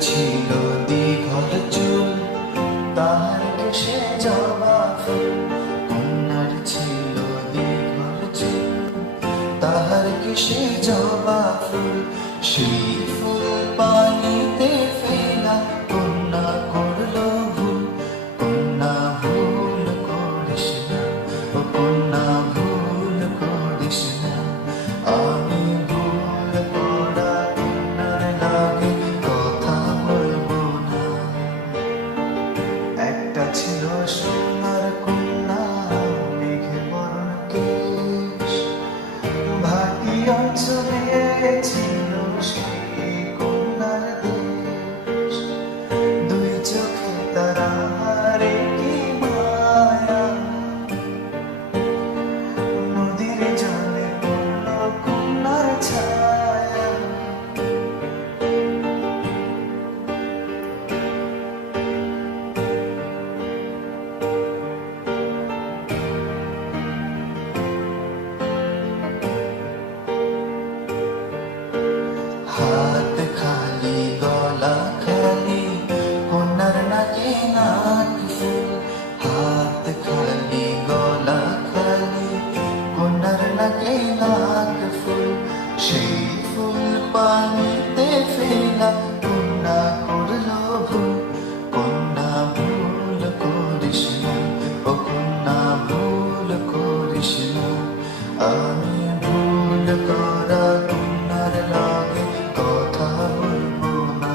ছিল দীঘল চুল, তাহার কেশে জবা ফুল। কন্যার ছিল দীঘল চুল, তাহার কেশে জবা ফুল। সেই ফুল পানিতে ফেলা, কন্যা করল ভুল। কন্যা ভুল করিস না, ও কন্যা ভুল করিস না। আমি ভুল করা কন্যার লাগে কথা বলবো না। একটা ছিল সোনার কন্যা, মেঘে বরণ কেশ। ভাটি অঞ্চলে ছিল সেই কন্যার দেশ। দুই চোখে তারারে কি মায়া, নদীর জলে পড়ল কন্যার ছায়া। হাত খালি গলা খালি, কন্যার নাকে নাক ফুল। হাত খালি গলা খালি, কন্যার নাকে নাক ফুল। সেই ফুল পানিতে ফেলা, কন্যা করল ভুল। কন্যা ভুল করিস না, ও কন্যা ভুল করিস না। আমি ভুল করা কন্যার লাগে কথা বলবো না।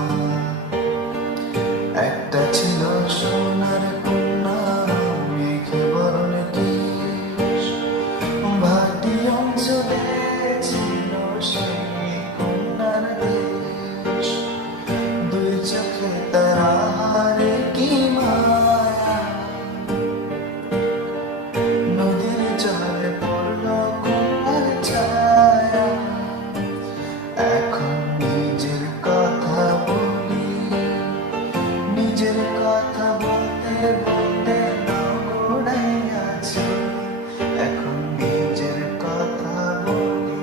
একটা ছিল সোনার কন্যা, মেঘে বরণ কেশ। ভাটি অঞ্চলে ছিল সেই কন্যার দেশ। দুই চোখে তারারে কি মায়া, নদীর জলে পড়ল কন্যার ছায়া। এখন নিজের কথা বলি, নিজের কথা বলতে বলতে নগড়াইয়া চলি। এখন নিজের কথা বলি,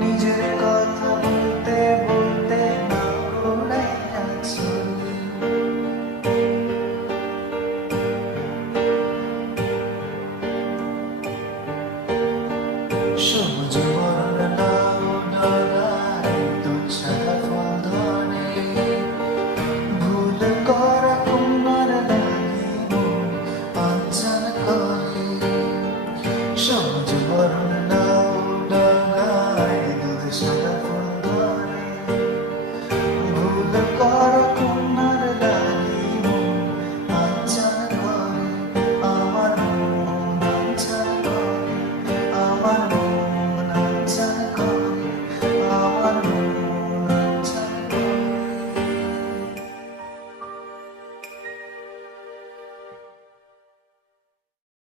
নিজের কথা বলতে বলতে নগড়াইয়া চলি। সবুজ বরণ লাউ ডগায় দুছাড়া ফল ধরে। ভুল করা কন্যার লাগি মন আঞ্চল করে। সবুজ বরণ